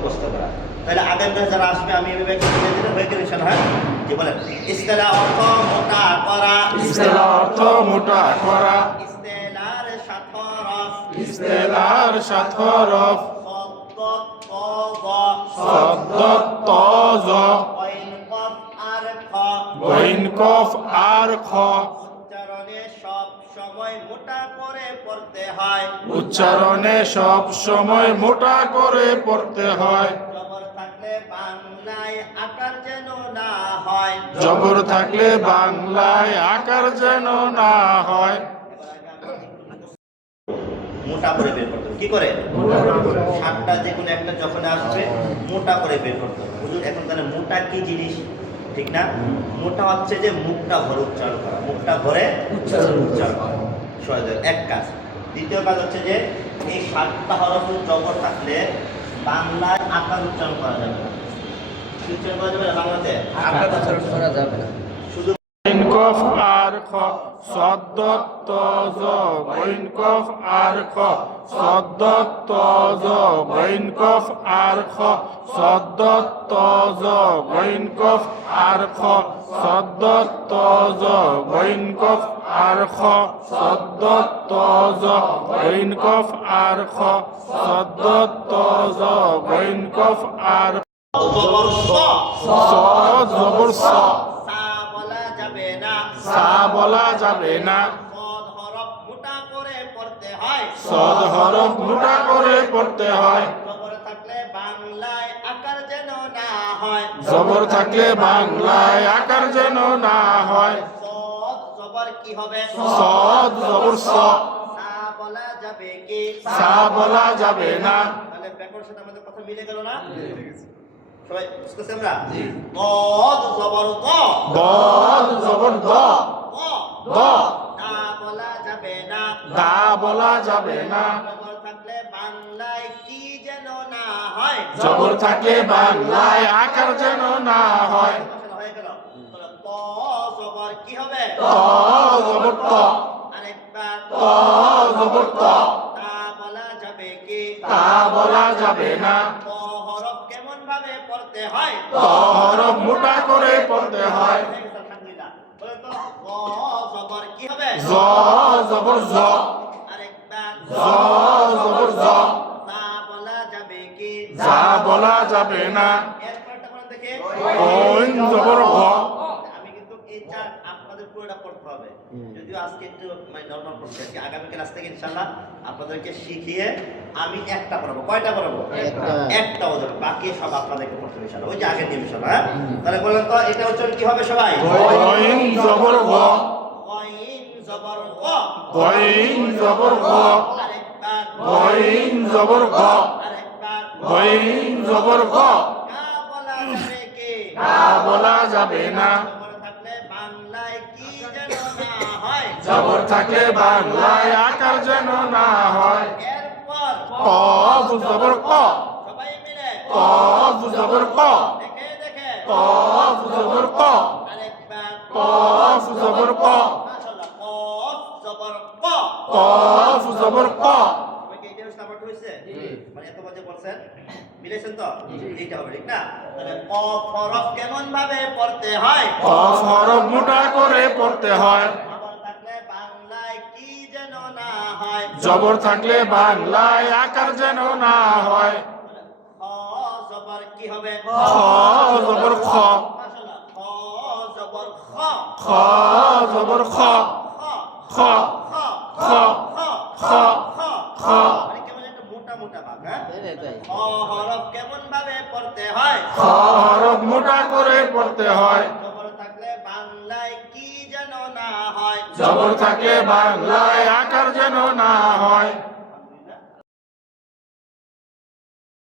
মুখস্থ করা। তাহলে আগের ব্যাচ যারা আসবে আমি এভাবে বলে দিলে হয়ে গেল ইনশাআল্লাহ। হ্যাঁ জি বলেন। ইস্তেলা অর্থ মোটা করা, ইস্তেলা অর্থ মোটা করা, ইস্তেলার সাথরফ, ইস্তেলার সাথরফ, সদ্দত তজ, সদ্দত তজ, গইন কফ আর খ, গইন কফ আর খ, উচ্চারণে সব সময় মোটা করে পড়তে হয়, উচ্চারণে সব সময় মোটা করে পড়তে হয়। জবর থাকলে বাংলায় আকার যেন না হয়, জবর থাকলে বাংলায় আকার যেন না হয়। মোটা করে বের করতে হবে। কি করে? সাতটা যে কোনো একটা যখন আসবে মোটা করে বের করতে হবে। হুজুর এখন তাহলে মোটা কি জিনিস? ঠিক না? মোটা হচ্ছে যে মুখটা ভরে উচ্চারণ করা, মুখটা ভরে উচ্চারণ করা সহজ এক কাজ। দ্বিতীয় কাজ হচ্ছে যে এই সাতটা হরফ জবর থাকলে বাংলায় আকার উচ্চারণ করা যাবে না। কি উচ্চারণ করা যাবে না বাংলাতে? আকার উচ্চারণ করা যাবে না। শুধু গইন কফ আর খ, সদ্দত তজ, গইন কফ আর খ, সদ্দত তজ, গইন কফ আর খ, সদ্দত তজ, গইন কফ আর খ, সদ্দত তজ, গইন কফ আর খ, সদ্দত তজ, গইন কফ আর খ, সদ্দত তজ, গইন কফ আর জবর স, স, জবর স, সা বলা যাবে না, সা বলা যাবে না, সদ হরফ মোটা করে পড়তে হয়, সদ হরফ মোটা করে পড়তে হয়। জবর থাকলে বাংলায় আকার যেন না হয়, জবর থাকলে বাংলায় আকার যেন না হয়। সদ জবর কি হবে? সদ জবর স, সা বলা যাবে কি? সা বলা যাবে না। তাহলে ব্যাকরণের সাথে আমাদের কথা মিলে গেল না? সবাই বুঝতেছি আমরা? গদ জবর গ, দদ জবর দ, গ, দ, তা বলা যাবে না, দা বলা যাবে না। জবর থাকলে বাংলায় কি যেন না হয়, জবর থাকলে বাংলায় আকার যেন না হয়। হয়ে গেল। তাহলে ত জবর কি হবে? ত জবর ত, আরেকবার ত জবর ত, তা বলা যাবে কি? তা বলা যাবে না। ত হরফ কেমন ভাবে পড়তে হয়? ত হরফ মোটা করে পড়তে হয়। আলহামদুলিল্লাহ। বলে তো গ জবর কি হবে? জ জবর জ, আরেকবার জ জবর জ, তা বলা যাবে কি? যা বলা যাবে না। এরপরটা বলেন দেখি। গইন জবর ঘ, আমি কিন্তু এই চার আপনাদের পুরোটা পড়তে হবে। যদিও আজকে একটু মানে নরমাল পড়ছি আর কি। আগামী ক্লাস থেকে ইনশাআল্লাহ আপনাদেরকে শিখিয়ে আমি একটা পড়াবো। কয়টা পড়াবো? একটা ওদের, বাকি সব আপনাদেরকে পড়তে হবে ইনশাআল্লাহ। ওই যে আগের নিয়ম ইনশাআল্লাহ। হ্যাঁ? তাহলে বলেন তো এটা উচ্চারণ কি হবে সবাই? গইন জবর ঘ, গইন জবর গ, গইন জবর ঘ, আরেকবার গইন জবর ঘ, আরেকবার গইন জবর ঘ, কা বলা যাবে কি? তা বলা যাবে না। জবর থাকলে বাংলায় কি যেন না হয়, জবর থাকলে বাংলায় আকার যেন না হয়। এরপর কফ জবর ক, সবাই মিলে কফ জবর ক, দেখে দেখে কফ জবর ক, আরেকবার কফ জবর ক, মাশাআল্লাহ কফ জবর ক, কফ জবর ক। সবাইকে এই জিনিসটা আবার হইছে? মানে এত বাজে বলছেন মিলেছেন তো? এইটা হবে ঠিক না? তাহলে কফ হরফ কেমন ভাবে পড়তে হয়? কফ হরফ মোটা করে পড়তে হয়। জবর থাকলে বাংলায় কি যেন না হয়, জবর থাকলে বাংলায় আকার যেন না হয়। খ জবর কি হবে? খ জবর খ, মাশাআল্লাহ খ জবর খ, খ জবর খ, খ খ খ খ খ খ খ। মানে কেমন একটা মোটা মোটা ভাগ। হ্যাঁ খ হরফ কেমন ভাবে পড়তে হয়? খ হরফ মোটা করে পড়তে হয়। জবর থাকলে বাংলায় কি যেন না হয়, জবর থাকলে বাংলায় আকার যেন না হয়।